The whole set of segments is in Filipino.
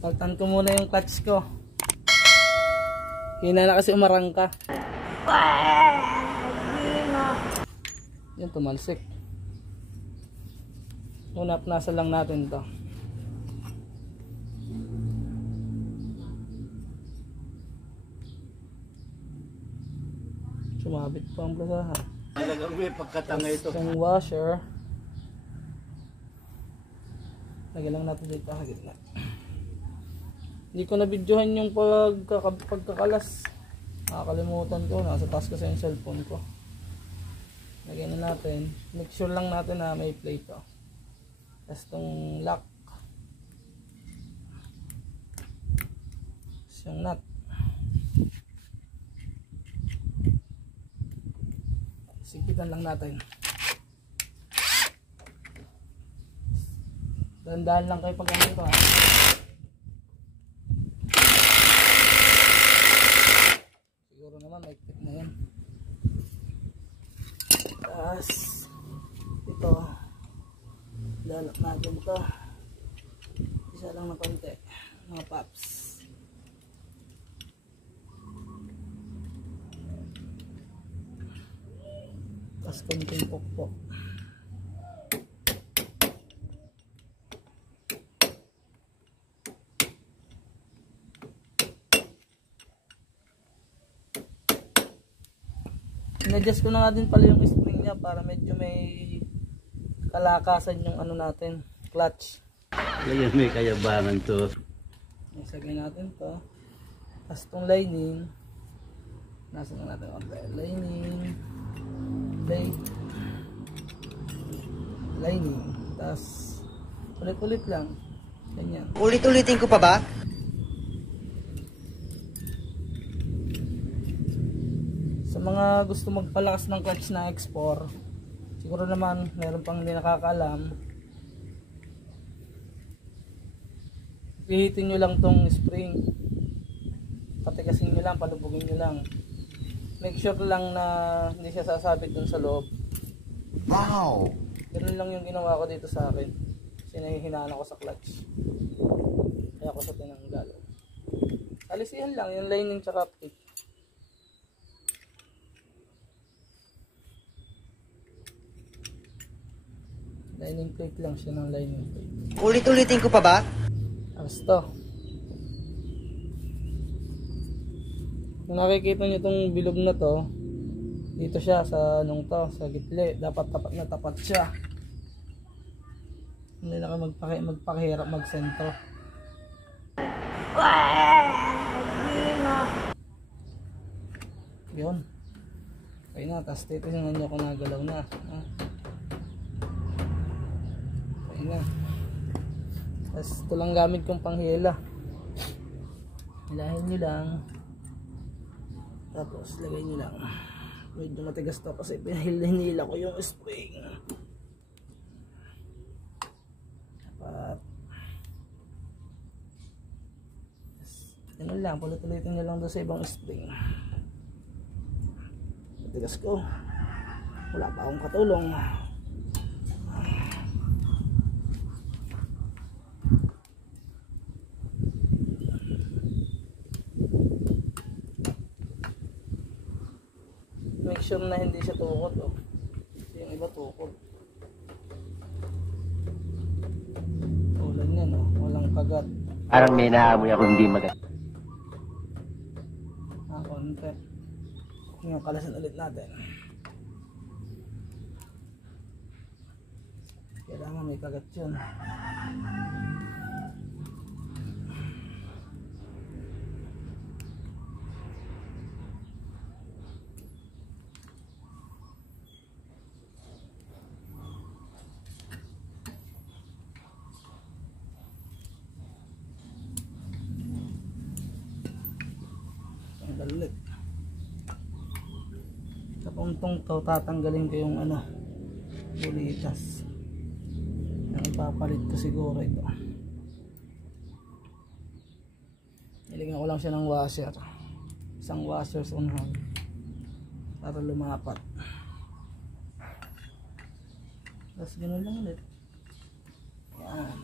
Paltan ko muna yung clutch ko. Hina na kasi umarangka. Yan, tumalsik. Unap-nasa lang natin to. Sumabit pa ang plasahan. Talagang may pagkatanga ito. Yung washer. Lagyan lang natin dito sa gitna. Hindi ko na-videohan yung pagkakalas. Nakakalimutan ko. Nasa taas kasi yung cellphone ko. Lagyan na natin. Make sure lang natin na may plate to. Tapos itong lock. Tapos yung nut. Sigitan lang natin. Dahan-dahan lang kayo pag ano ito ha. Siguro naman may tip na yan. Tapos ito lalak natin ito. Isa lang na konti mga paps. Tapos konting pokpok. In-adjust ko na nga din pala yung spring niya para medyo may kalakasan yung ano natin, clutch. Ngayon may kayabangan to. Isagay natin to. Tapos itong lining, nasa na natin okay. Lining. Tapos ulit-ulit lang. Ganyan. Ulit-ulitin ko pa ba? Sa mga gusto magpalakas ng clutch na X4, siguro naman meron pang hindi nakakaalam, pihitin nyo lang tong spring, patikasin nyo lang, palubugin nyo lang, make sure lang na hindi siya sasabit dun sa loob. Wow! Ganun lang yung ginawa ko dito sa akin kasi nahihinaan ako sa clutch, kaya ko sa tinanggal. Alisihan lang yung lining tsaka plate. Lining plate lang siya ng lining plate. Ulit-ulitin ko pa ba? Tapos to. Kung nakikita nyo itong bilog na to, dito siya sa anong to, sa gitli. Dapat tapat na tapat siya. Hindi na kayo magpakahirap mag-sentro. Yun. Okay na, tapos titignan nyo kung nagalaw na. Na. Tapos ito lang gamit kong panghila. Hilahin nyo lang. Tapos lagay nyo lang. Medyo matigas to kasi pinahila ko yung spring. Dapat ganun lang, pulit-ulitin nyo lang doon sa ibang spring. Matigas ko. Wala pa akong katulong. Make sure na hindi siya tukod, oh. Yung iba tukod. Ulan yan, oh. Walang kagat. Parang may naamoy ako hindi maganda. Konti. Yung kalasan ulit natin. Kailangan may kagat yun. Ulit. Sa puntong to, tatanggalin ko yung ano, bulitas. Yung ipapalit ko siguro ito. Nilagyan ko lang siya ng washer. Isang washer sa unahan para lumapat. Tapos ganoon lang ulit. Yan.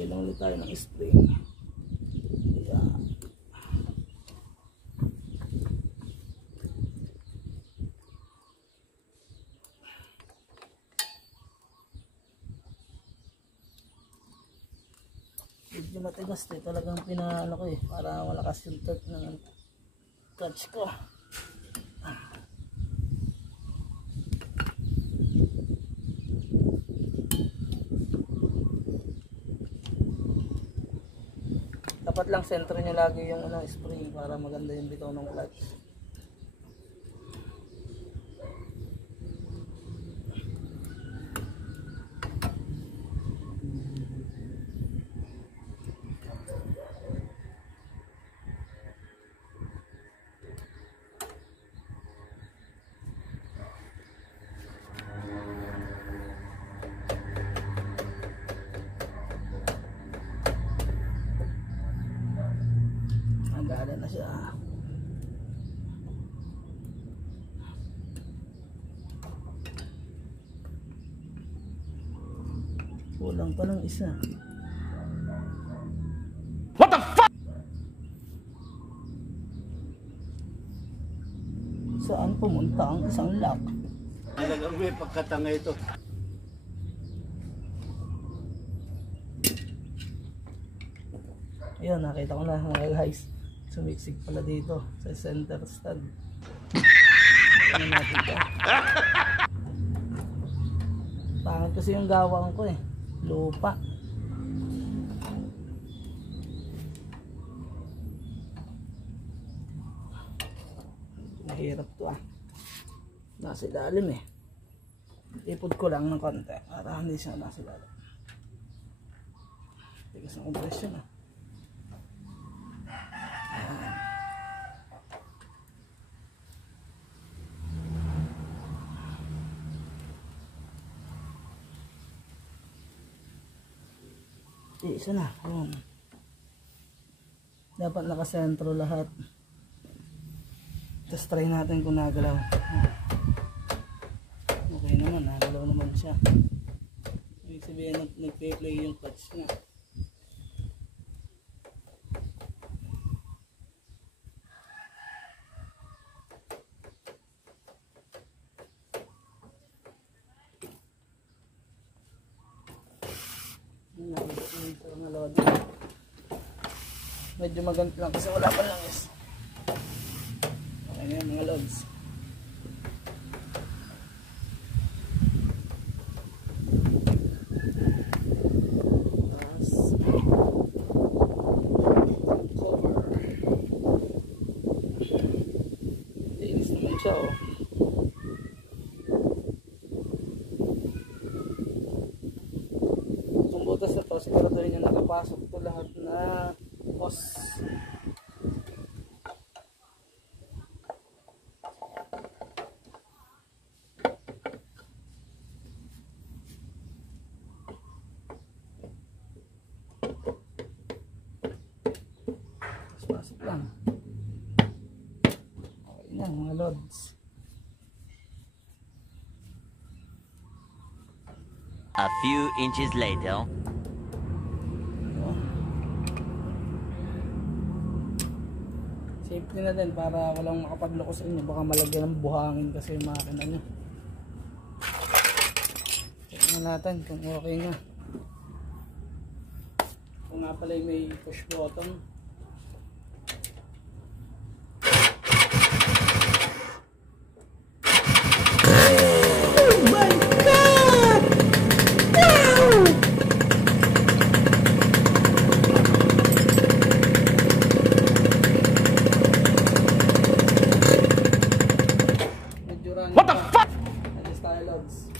Lagay lang ulit tayo ng spring. Ayan. Medyo matigas eh. Talagang pinaano ko eh. Para malakas yung torque ng clutch ko. Dapat lang sentro nyo lagi yung spring para maganda yung bitaw ng clutch. Gala na siya. Kulang pa ng isa. What the fuck? Saan pumunta ang isang lock? Talagang may pagkatanga ito. Ayun, nakita ko na mga guys. Sumiksik pala dito sa center stand. Ano natin ito? Pangit kasi yung gawang ko eh. Lupa. Mahirap to ah. Nasa ilalim eh. Ipod ko lang ng konti para hindi siya nasa ilalim. Tigas ng kompresyon ah. Isa na. Ayan. Dapat nakasentro lahat. Tapos try natin kung nagalaw. Okay naman, nagalaw naman siya. Ibig sabihin nagpe-play yung clutch niya. Medyo maganda lang kasi wala pa lang is. Okay na yan mga lods. Cover. Linis naman siya oh. Kung butas na to, siguraduhin nyo nakapasok to lahat na hose. Pasok lang. Okay na mga lods. A few inches later. Safety na din para walang makapagloko sa inyo. Baka malagyan ng buhangin kasi yung makina nyo. Check na natin kung okay na. Kung nga pala may push button. What the fuck? That is tayo lods.